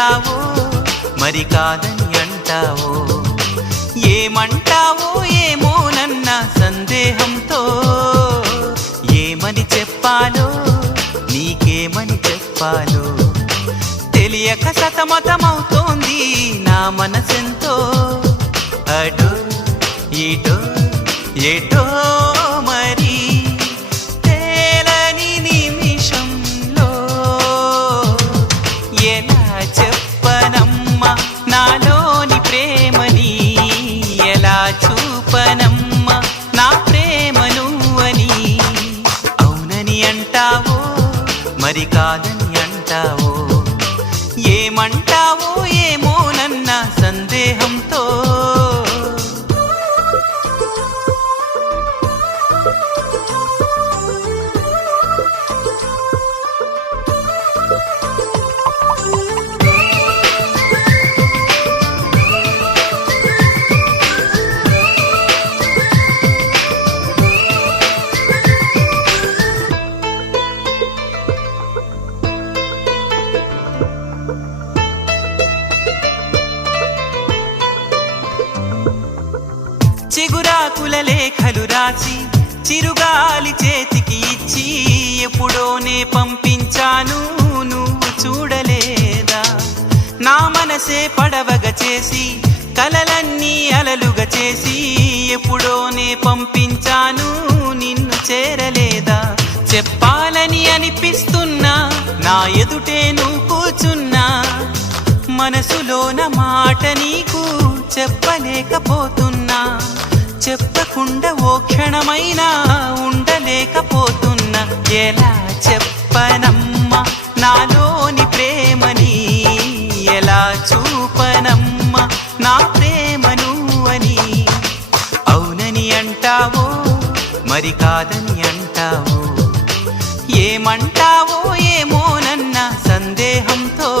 అంటావో మరి కాదని అంటావో, ఏమంటావో ఏమోనన్న సందేహంతో ఏమని చెప్పాలో నీకేమని చెప్పాలో తెలియక సతమతమవుతోంది నా మనసెంతో. అటో ఇటో ఎటో మరి తేలని నిమిషంలో ఎలా చెప్పనమ్మా నాలోని ప్రేమని, ఎలా చూపనమ్మా నా ప్రేమను అని. అవునని అంటావో మరి కాదని అంటావో, ఏమంటావో ఏమోనన్న సందేహంతో. చిగురాకుల లేఖలు రాసి చిరుగాలి చేతికి ఇచ్చి ఎప్పుడోనే పంపించాను, నువ్వు చూడలేదా? నా మనసే పడవగా చేసి కలలన్నీ అలలుగా చేసి ఎప్పుడోనే పంపించాను, నిన్ను చేరలేదా? చెప్పాలని అనిపిస్తున్నా నా ఎదుటే నువ్వు కూర్చున్నా, మనసులోన మాట నీకు చెప్పలేకపోతున్నా. చెప్పకుండా ఓ క్షణమైనా ఉండలేకపోతున్నా. ఎలా చెప్పనమ్మా నాలోని ప్రేమని, ఎలా చూపనమ్మా నా ప్రేమను అని. అవునని అంటావో మరి కాదని అంటావో, ఏమంటావో ఏమోనన్న సందేహంతో.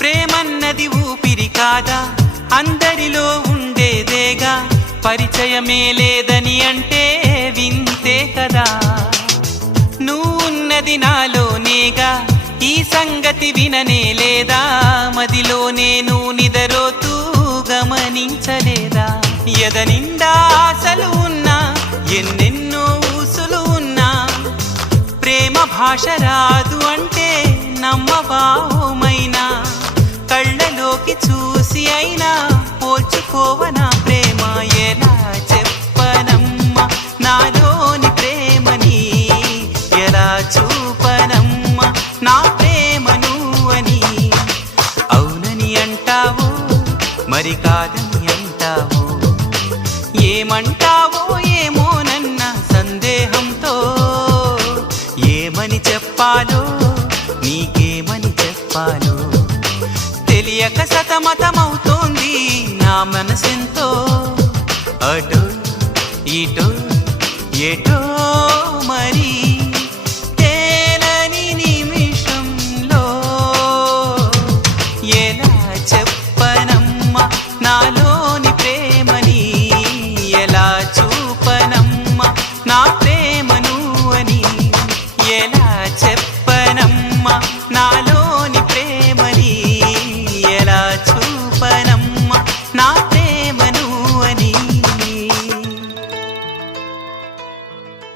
ప్రేమన్నది ఊపిరి కాదా, అందరిలో ఉండేదేగా, పరిచయమే లేదని అంటే వింతే కదా. నువ్వున్నది నాలోనేగా, ఈ సంగతి విననే లేదా, మదిలోనే నువ్వు నిదరోతూ గమనించలేదా? ఎదనిండా ఆశలు ఉన్నా ఎన్నెన్నో ఊసులు ఉన్నా, ప్రేమ భాష రాదు అంటే నమ్మబాహుమైనా, కళ్ళలోకి చూసి అయినా పోల్చుకోవనా ప్రేమ. ఎలా చెప్పనమ్మా నాలోని ప్రేమని, ఎలా చూపనమ్మా నా ప్రేమను అని. అవునని అంటావో మరి కాదని అంటావో, ఏమంటావో ఏమోనన్న సందేహంతో. ఏమని చెప్పాలో నీకేమని చెప్పాలో తెలియక సతమతమవుతోంది నా మనసెంతో. అటో ఇటో ఎటో మరి తేలని నిమిషంలో ఎలా చెప్పనమ్మా నాలో